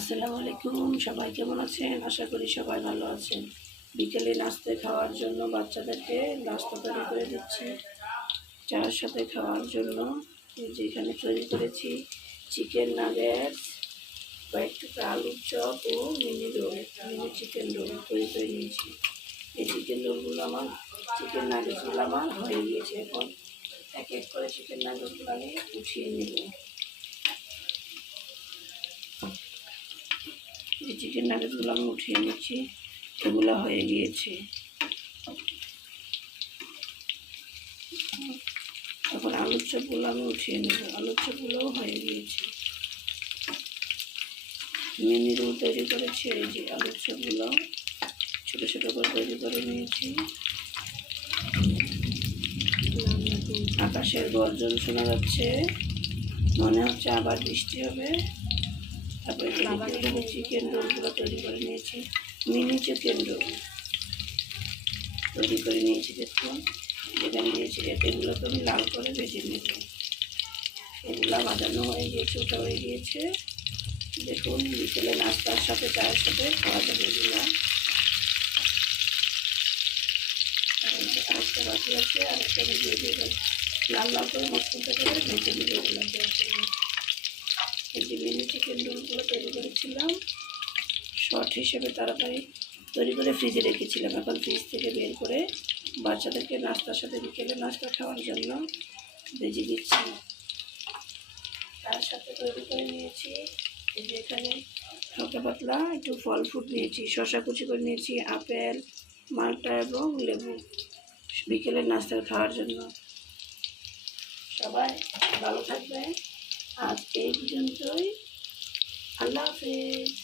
আসসালামু আলাইকুম, সবাই কেমন আছেন? আশা করি সবাই ভালো আছেন। বিকেলে নাস্তে খাওয়ার জন্য বাচ্চাদেরকে নাস্তা তৈরি করে দিচ্ছি। চার সাথে খাওয়ার জন্য যেখানে তৈরি করেছি চিকেন নাগেটস কয়েকটু আলুর চপ ও mini roll mini chicken roll তৈরি করে নিয়েছি এই চিকেন রোলগুলো আমার চিকেন নাগেটসগুলো আমার হয়ে গিয়েছে। এখন এক এক করে চিকেন নাগেটসগুলো আমি উঠিয়ে নেব। চিকেন নাগেটসগুলো আমি উঠিয়ে নিচ্ছি। এগুলো হয়ে গিয়েছে। এখন আলুর চপগুলো আমি উঠিয়ে নেব। আলুর চপগুলোও হয়ে গিয়েছে। মিনি রোল তৈরি করেছি, এই যে আলুর চপগুলো ছোটো ছোটো করে তৈরি করে নিয়েছি। আকাশের গর্জন শোনা যাচ্ছে। মনে হচ্ছে আবার বৃষ্টি হবে। তারপরে এখানে চিকেন রোলগুলো তৈরি করে নিয়েছি মিনি চিকেন রোল তৈরি করে নিয়েছি দেখুন। যেখানে দিয়েছি এগুলোকে আমি লাল করে ভেজে নেব। এগুলো বাজানো হয়ে গিয়েছে, ওটা হয়ে গিয়েছে। দেখুন, বিকেলে নাস্তার সাথে, চায়ের সাথে খাওয়া যাবে এগুলো আরেকটা বাকি আছে, আরেকটা দিয়ে লাল লাল করে মশলা করে ভেজে নেবে। এগুলো চিকেন রোলগুলো তৈরি করেছিলাম। শর্ট হিসেবে তাড়াতাড়ি তৈরি করে ফ্রিজে রেখেছিলাম। এখন ফ্রিজ থেকে বের করে বাচ্চাদেরকে নাস্তার সাথে বিকেলে নাস্তা খাওয়ার জন্য ভেজে দিচ্ছি। তার সাথে তৈরি করে নিয়েছি। এখানে হালকা পাতলা একটু ফল ফ্রুট নিয়েছি শশা কুচি করে নিয়েছি, আপেল, মালটা এবং লেবু বিকেলের নাস্তা খাওয়ার জন্য। সবাই ভালো থাকবে আজ এই পর্যন্তই আল্লাহ হাফেজ